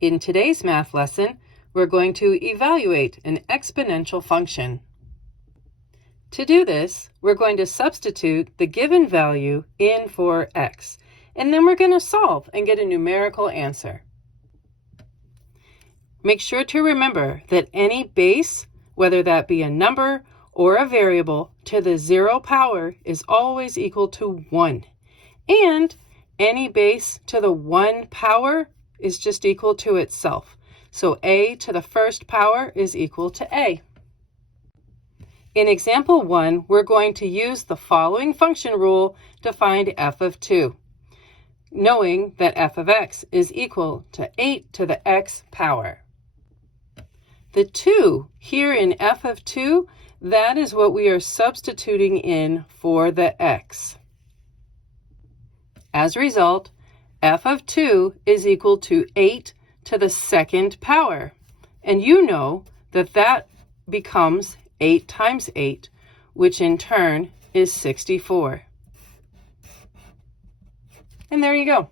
In today's math lesson, we're going to evaluate an exponential function. To do this, we're going to substitute the given value in for x, and then we're going to solve and get a numerical answer. Make sure to remember that any base, whether that be a number or a variable, to the 0 power is always equal to 1. And any base to the 1 power is just equal to itself. So a to the first power is equal to a. In example 1, we're going to use the following function rule to find f of 2, knowing that f of x is equal to 8 to the x power. The 2 here in f of 2, that is what we are substituting in for the x. As a result, f of 2 is equal to 8 to the second power. And you know that that becomes 8 times 8, which in turn is 64. And there you go.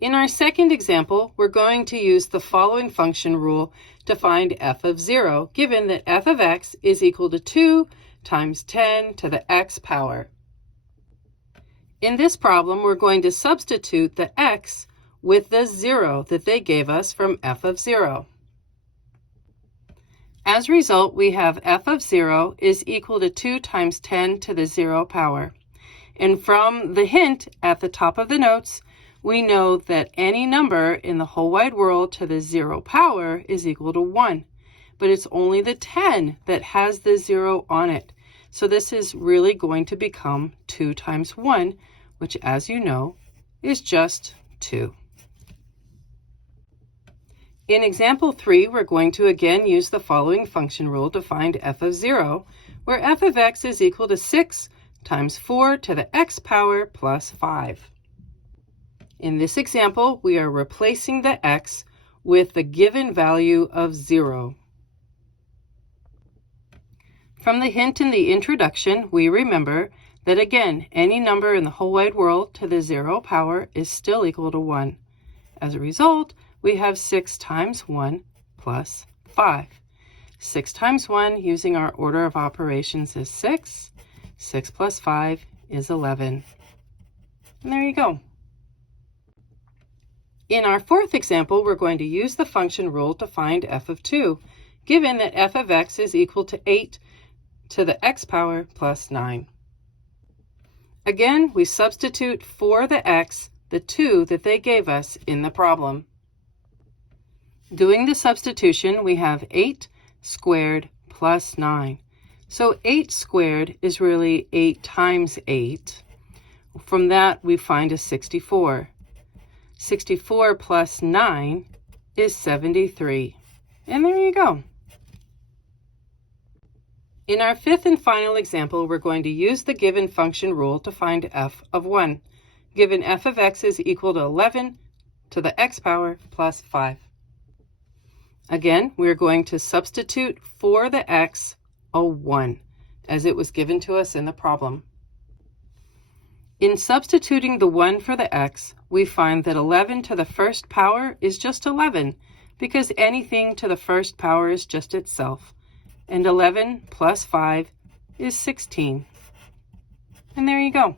In our second example, we're going to use the following function rule to find f of 0, given that f of x is equal to 2 times 10 to the x power. In this problem, we're going to substitute the x with the 0 that they gave us from f of 0. As a result, we have f of 0 is equal to 2 times 10 to the 0 power. And from the hint at the top of the notes, we know that any number in the whole wide world to the 0 power is equal to 1. But it's only the 10 that has the 0 on it. So this is really going to become 2 times 1, which, as you know, is just 2. In example 3, we're going to again use the following function rule to find f of 0, where f of x is equal to 6 times 4 to the x power plus 5. In this example, we are replacing the x with the given value of 0. From the hint in the introduction, we remember that again, any number in the whole wide world to the 0 power is still equal to 1. As a result, we have 6 times 1 plus 5. 6 times 1, using our order of operations, is 6. 6 plus 5 is 11. And there you go. In our fourth example, we're going to use the function rule to find f of 2, given that f of x is equal to 8 to the x power plus 9. Again, we substitute for the x the 2 that they gave us in the problem. Doing the substitution, we have 8 squared plus 9. So 8 squared is really 8 times 8. From that, we find a 64. 64 plus 9 is 73. And there you go. In our fifth and final example, we're going to use the given function rule to find f of 1, given f of x is equal to 11 to the x power plus 5. Again, we're going to substitute for the x a 1, as it was given to us in the problem. In substituting the 1 for the x, we find that 11 to the first power is just 11, because anything to the first power is just itself. And 11 plus 5 is 16. And there you go.